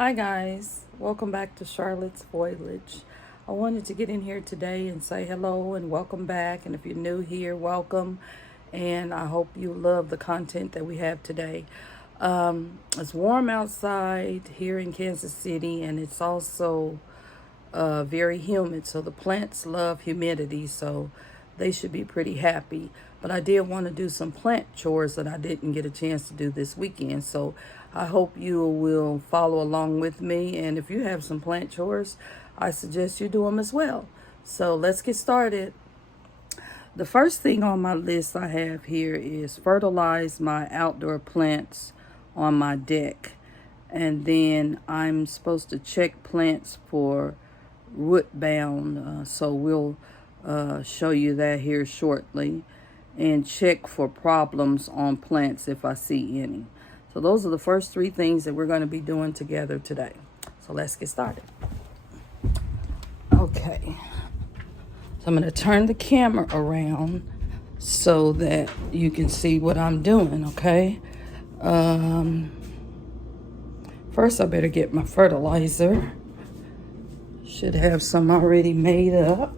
Hi guys, welcome back to Charlotte's Foliage. I wanted to get in here today and say hello and welcome back, and if you're new here, welcome, and I hope you love the content that we have today. It's warm outside here in Kansas City, and it's also very humid, so the plants love humidity, so they should be pretty happy. But I did want to do some plant chores that I didn't get a chance to do this weekend, so I hope you will follow along with me, and if you have some plant chores, I suggest you do them as well. So let's get started. The first thing on my list I have here is fertilize my outdoor plants on my deck. And then I'm supposed to check plants for root bound, so we'll show you that here shortly, and check for problems on plants if I see any. So those are the first three things that we're going to be doing together today. So let's get started. Okay, so I'm going to turn the camera around so that you can see what I'm doing. Okay, first I better get my fertilizer. Should have some already made up.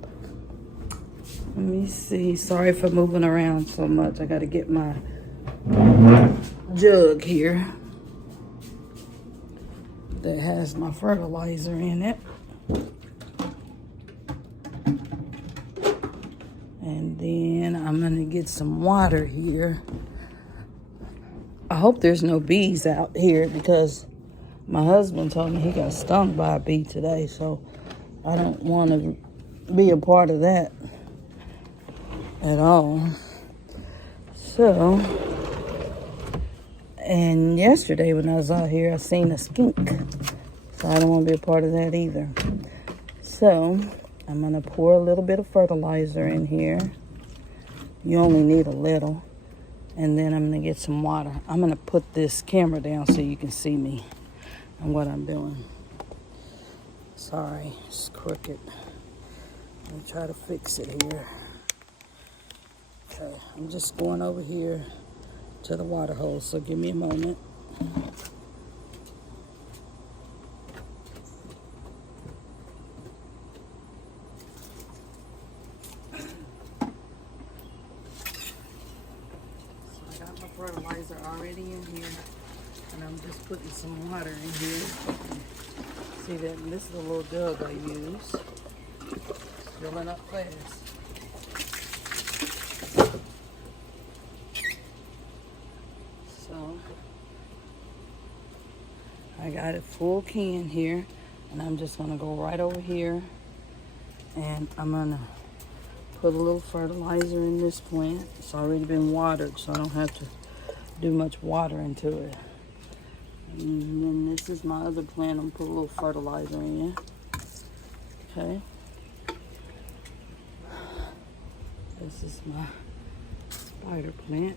Let me see. Sorry for moving around so much. I got to get my jug here that has my fertilizer in it. And then I'm going to get some water here. I hope there's no bees out here because my husband told me he got stung by a bee today, so I don't want to be a part of that at all. So, and yesterday when I was out here, I seen a skink, so I don't want to be a part of that either. So, I'm going to pour a little bit of fertilizer in here. You only need a little. And then I'm going to get some water. I'm going to put this camera down so you can see me and what I'm doing. Sorry, it's crooked. Let me try to fix it here. Okay, I'm just going over here to the water hole, so give me a moment. So I got my fertilizer already in here, and I'm just putting some water in here. See that? And this is a little jug I use. It's filling up fast. So I got a full can here, and I'm just gonna go right over here, and I'm gonna put a little fertilizer in this plant. It's already been watered, so I don't have to do much water into it. And then this is my other plant. I'm gonna put a little fertilizer in. Okay. This is my spider plant.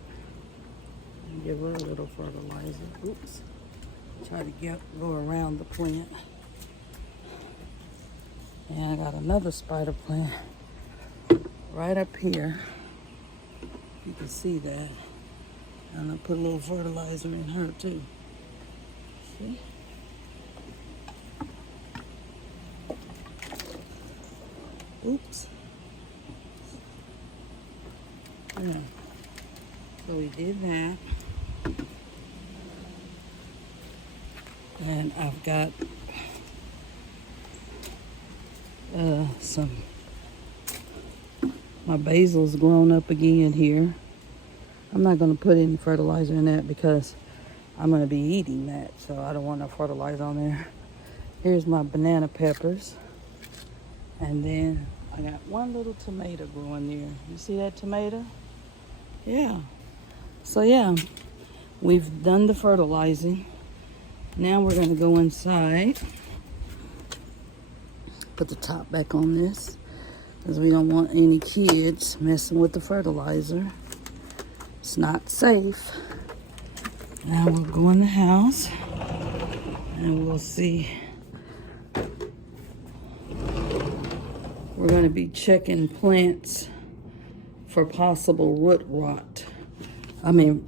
And give her a little fertilizer. Oops. Try to go around the plant. And I got another spider plant right up here. You can see that. And I put a little fertilizer in her too. See? Oops. Yeah. So we did that. And I've got my basil's grown up again here. I'm not going to put any fertilizer in that because I'm going to be eating that, so I don't want no fertilizer on there. Here's my banana peppers. And then I got one little tomato growing there. You see that tomato? Yeah. So yeah, we've done the fertilizing. Now we're going to go inside. Put the top back on this because we don't want any kids messing with the fertilizer. It's not safe. Now we'll go in the house and we'll see. We're going to be checking plants for possible root rot. I mean,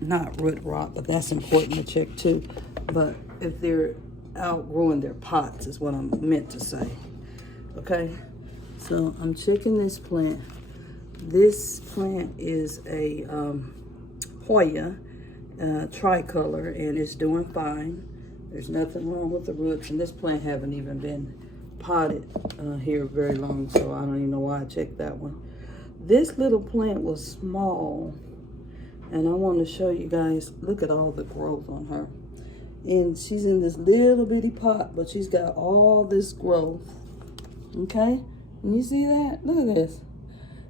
not root rot, but that's important to check too. But if they're outgrowing their pots is what I'm meant to say. Okay, so I'm checking this plant. This plant is a Hoya Tri-Color, and it's doing fine. There's nothing wrong with the roots, and this plant haven't even been potted here very long, so I don't even know why I checked that one. This little plant was small, and I want to show you guys, look at all the growth on her. And she's in this little bitty pot, but she's got all this growth. Okay, and you see that? Look at this.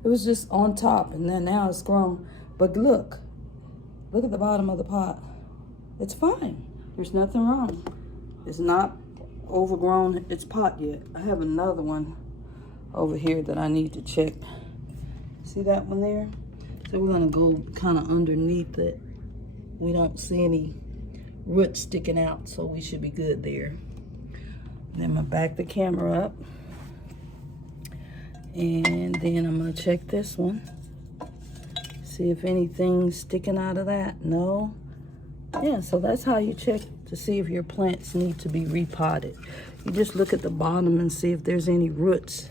It was just on top, and then now it's grown. But look at the bottom of the pot. It's fine. There's nothing wrong. It's not overgrown its pot yet. I have another one over here that I need to check. See that one there? So we're gonna go kind of underneath it. We don't see any roots sticking out, so we should be good there. Then I'm gonna back the camera up. And then I'm gonna check this one. See if anything's sticking out of that. No. Yeah, so that's how you check to see if your plants need to be repotted. You just look at the bottom and see if there's any roots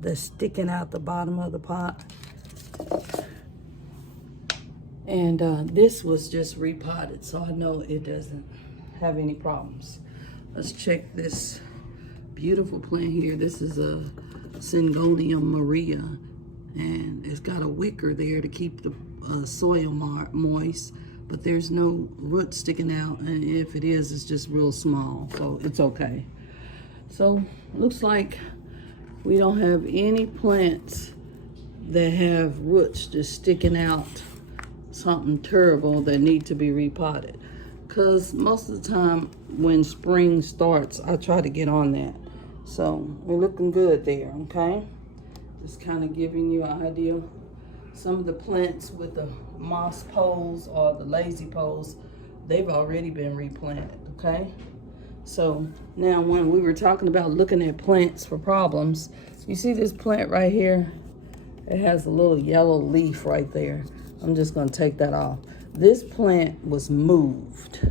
that's sticking out the bottom of the pot. And this was just repotted, so I know it doesn't have any problems. Let's check this beautiful plant here. This is a Syngonium Maria, and it's got a wicker there to keep the soil moist, but there's no roots sticking out, and if it is, it's just real small, so it's okay. So looks like we don't have any plants that have roots just sticking out something terrible that need to be repotted, because most of the time when spring starts, I try to get on that. So we're looking good there. Okay, just kind of giving you an idea. Some of the plants with the moss poles or the lazy poles, they've already been replanted. Okay, so now when we were talking about looking at plants for problems, you see this plant right here? It has a little yellow leaf right there. I'm just going to take that off. This plant was moved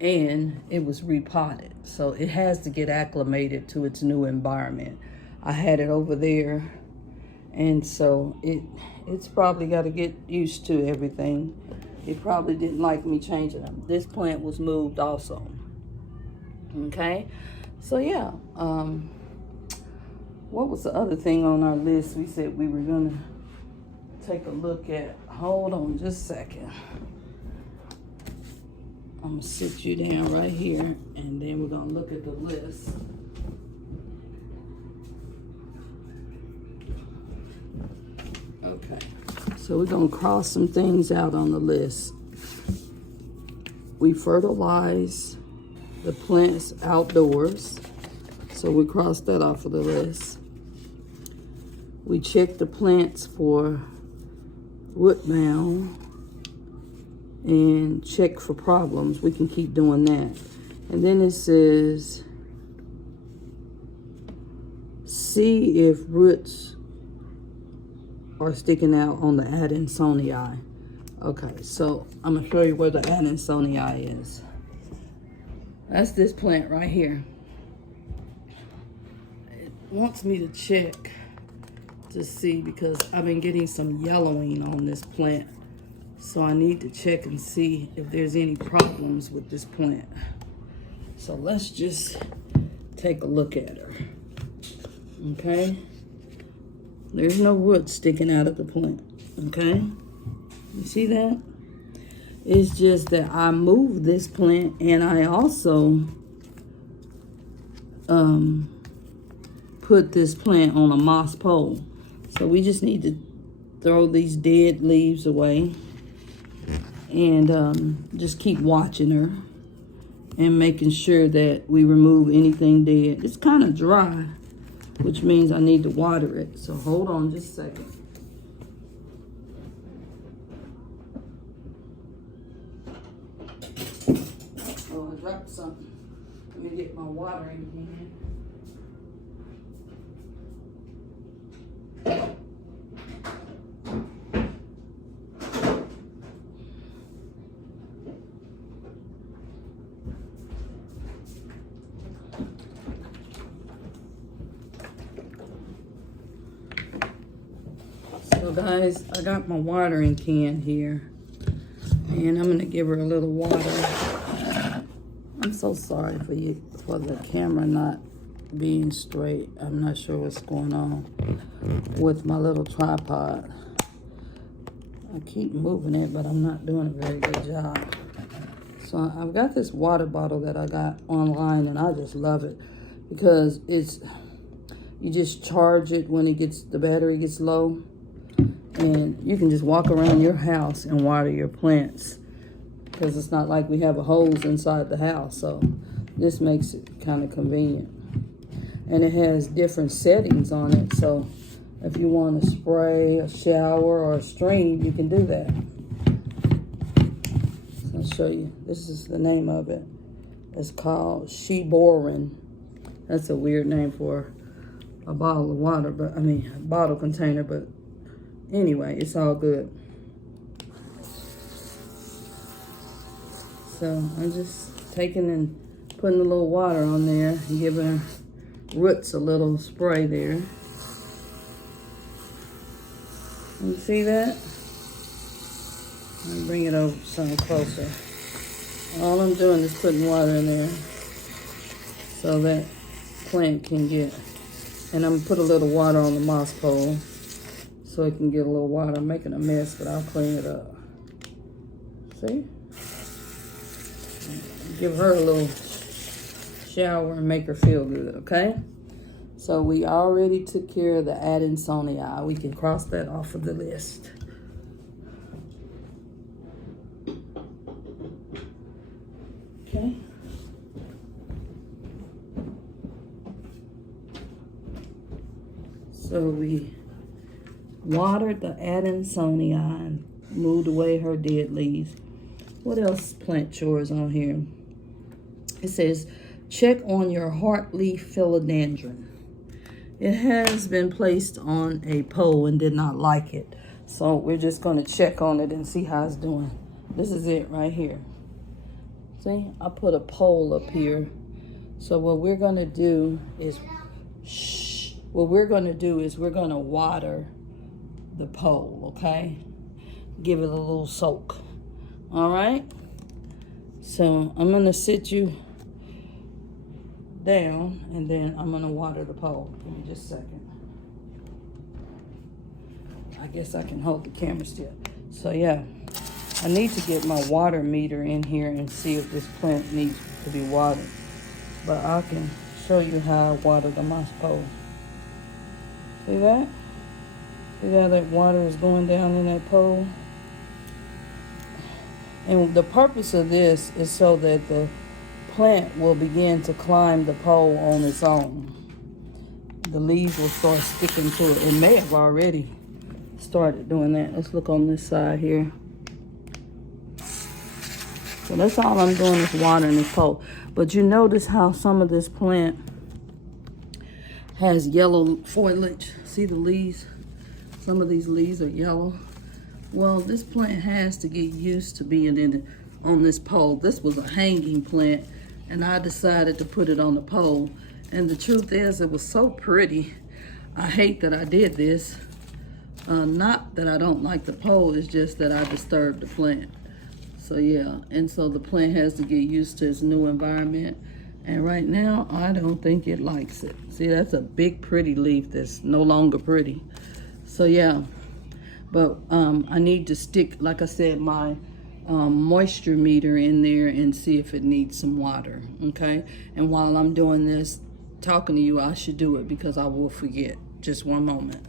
and it was repotted, so it has to get acclimated to its new environment. I had it over there, and so it's probably got to get used to everything. It probably didn't like me changing them. This plant was moved also. Okay, so yeah, what was the other thing on our list? We said we were gonna take a look at. Hold on just a second. I'm gonna sit you down right here, and then we're gonna look at the list. Okay, so we're gonna cross some things out on the list. We fertilize the plants outdoors, so we crossed that off of the list. We check the plants for root mound and check for problems. We can keep doing that. And then it says, see if roots are sticking out on the Adansonii. Okay, so I'm gonna show you where the Adansonii is. That's this plant right here. It wants me to check to see, because I've been getting some yellowing on this plant. So I need to check and see if there's any problems with this plant. So let's just take a look at her. Okay? There's no roots sticking out of the plant. Okay? You see that? It's just that I moved this plant, and I also put this plant on a moss pole. So we just need to throw these dead leaves away and just keep watching her and making sure that we remove anything dead. It's kind of dry, which means I need to water it. So hold on just a second. Oh, I dropped something. Let me get my watering can. guys, I got my watering can here, and I'm gonna give her a little water. I'm so sorry for the camera not being straight. I'm not sure what's going on with my little tripod. I keep moving it, but I'm not doing a very good job. So I've got this water bottle that I got online, and I just love it because you just charge it when the battery gets low, and you can just walk around your house and water your plants because it's not like we have a hose inside the house. So this makes it kind of convenient, and it has different settings on it. So if you want to spray, a shower, or a stream, you can do that. So I'll show you. This is the name of it. It's called Borin. That's a weird name for a bottle of water, but a bottle container, but anyway, it's all good. So I'm just taking and putting a little water on there and giving her roots a little spray there. You see that? Let me bring it over some closer. All I'm doing is putting water in there so that plant can get, and I'm gonna put a little water on the moss pole so it can get a little water. I'm making a mess, but I'll clean it up. See? Give her a little shower and make her feel good, okay? So we already took care of the Adansonii. We can cross that off of the list. Okay. So we watered the Adansonii and moved away her dead leaves. What else plant chores on here? It says, check on your heartleaf philodendron. It has been placed on a pole and did not like it. So we're just going to check on it and see how it's doing. This is it right here. See, I put a pole up here. So what we're going to do is, we're going to water the pole, okay? Give it a little soak. All right? So I'm going to sit you down, and then I'm gonna water the pole. Give me just a second. I guess I can hold the camera still. So yeah, I need to get my water meter in here and see if this plant needs to be watered. But I can show you how I water the moss pole. See that? See how that water is going down in that pole? And the purpose of this is so that the plant will begin to climb the pole on its own. The leaves will start sticking to it. It may have already started doing that. Let's look on this side here. So that's all I'm doing is watering this pole. But you notice how some of this plant has yellow foliage. See the leaves? Some of these leaves are yellow. Well, this plant has to get used to being on this pole. This was a hanging plant, and I decided to put it on the pole. And the truth is, it was so pretty. I hate that I did this. Not that I don't like the pole, it's just that I disturbed the plant. So yeah, and so the plant has to get used to its new environment. And right now, I don't think it likes it. See, that's a big pretty leaf that's no longer pretty. So yeah, but I need to stick, like I said, my moisture meter in there and see if it needs some water, okay? And while I'm doing this, talking to you, I should do it because I will forget. Just one moment.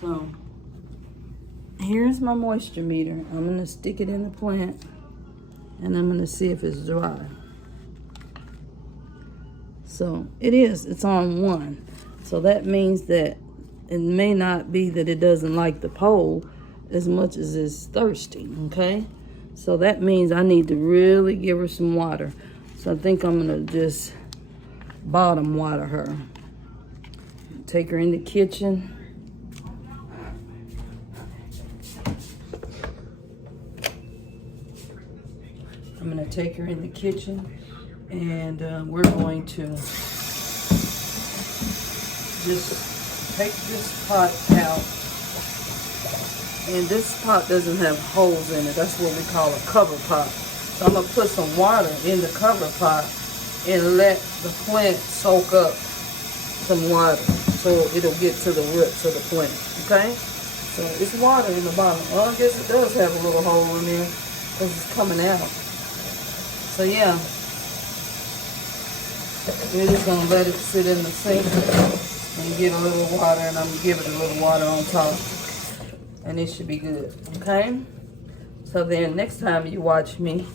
So here's my moisture meter. I'm going to stick it in the plant and I'm going to see if it's dry. So it's on 1. So that means that it may not be that it doesn't like the pole as much as it's thirsty, okay? So that means I need to really give her some water. So I think I'm going to just bottom water her. Take her in the kitchen. I'm gonna take her in the kitchen, and we're going to just take this pot out. And this pot doesn't have holes in it. That's what we call a cover pot. So I'm gonna put some water in the cover pot and let the plant soak up some water so it'll get to the roots of the plant, okay? So it's water in the bottom. Well, I guess it does have a little hole in there because it's coming out. So yeah, we're just gonna let it sit in the sink and get a little water, and I'm gonna give it a little water on top, and it should be good, okay? So then next time you watch me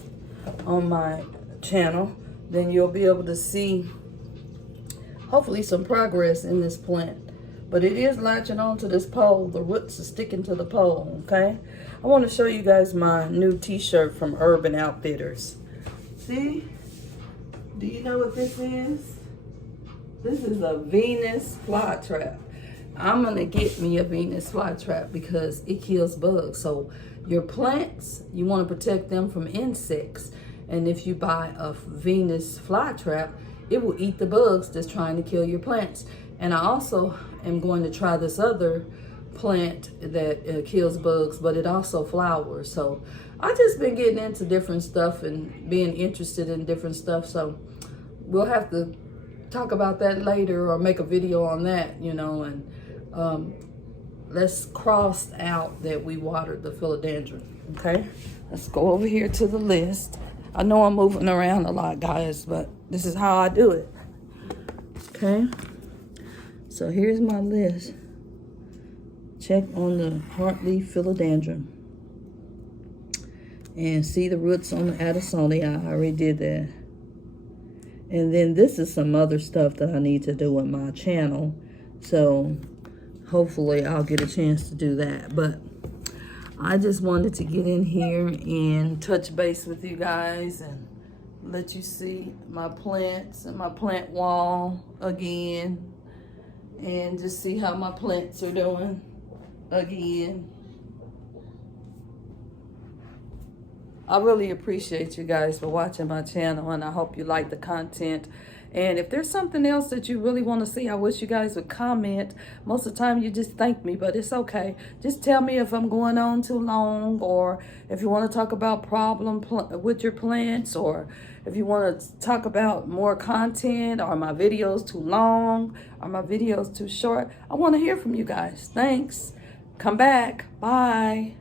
on my channel, then you'll be able to see hopefully some progress in this plant. But it is latching onto this pole. The roots are sticking to the pole, okay? I want to show you guys my new t-shirt from Urban Outfitters. See? Do you know what this is? This is a Venus flytrap. I'm gonna get me a Venus flytrap because it kills bugs. So your plants, you want to protect them from insects. And if you buy a Venus flytrap, it will eat the bugs that's trying to kill your plants. And I also am going to try this other plant that kills bugs, but it also flowers. So I've just been getting into different stuff and being interested in different stuff. So we'll have to talk about that later or make a video on that, you know, and let's cross out that we watered the philodendron, okay? Let's go over here to the list. I know I'm moving around a lot, guys, but this is how I do it, okay? So here's my list. Check on the heartleaf philodendron. And see the roots on the Addisonii. I already did that. And then this is some other stuff that I need to do with my channel. So hopefully I'll get a chance to do that. But I just wanted to get in here and touch base with you guys and let you see my plants and my plant wall again. And just see how my plants are doing again. I really appreciate you guys for watching my channel, and I hope you like the content. And if there's something else that you really want to see, I wish you guys would comment. Most of the time you just thank me, but it's okay. Just tell me if I'm going on too long, or if you want to talk about problem with your plants, or if you want to talk about more content. Are my videos too long? Are my videos too short? I want to hear from you guys. Thanks. Come back. Bye.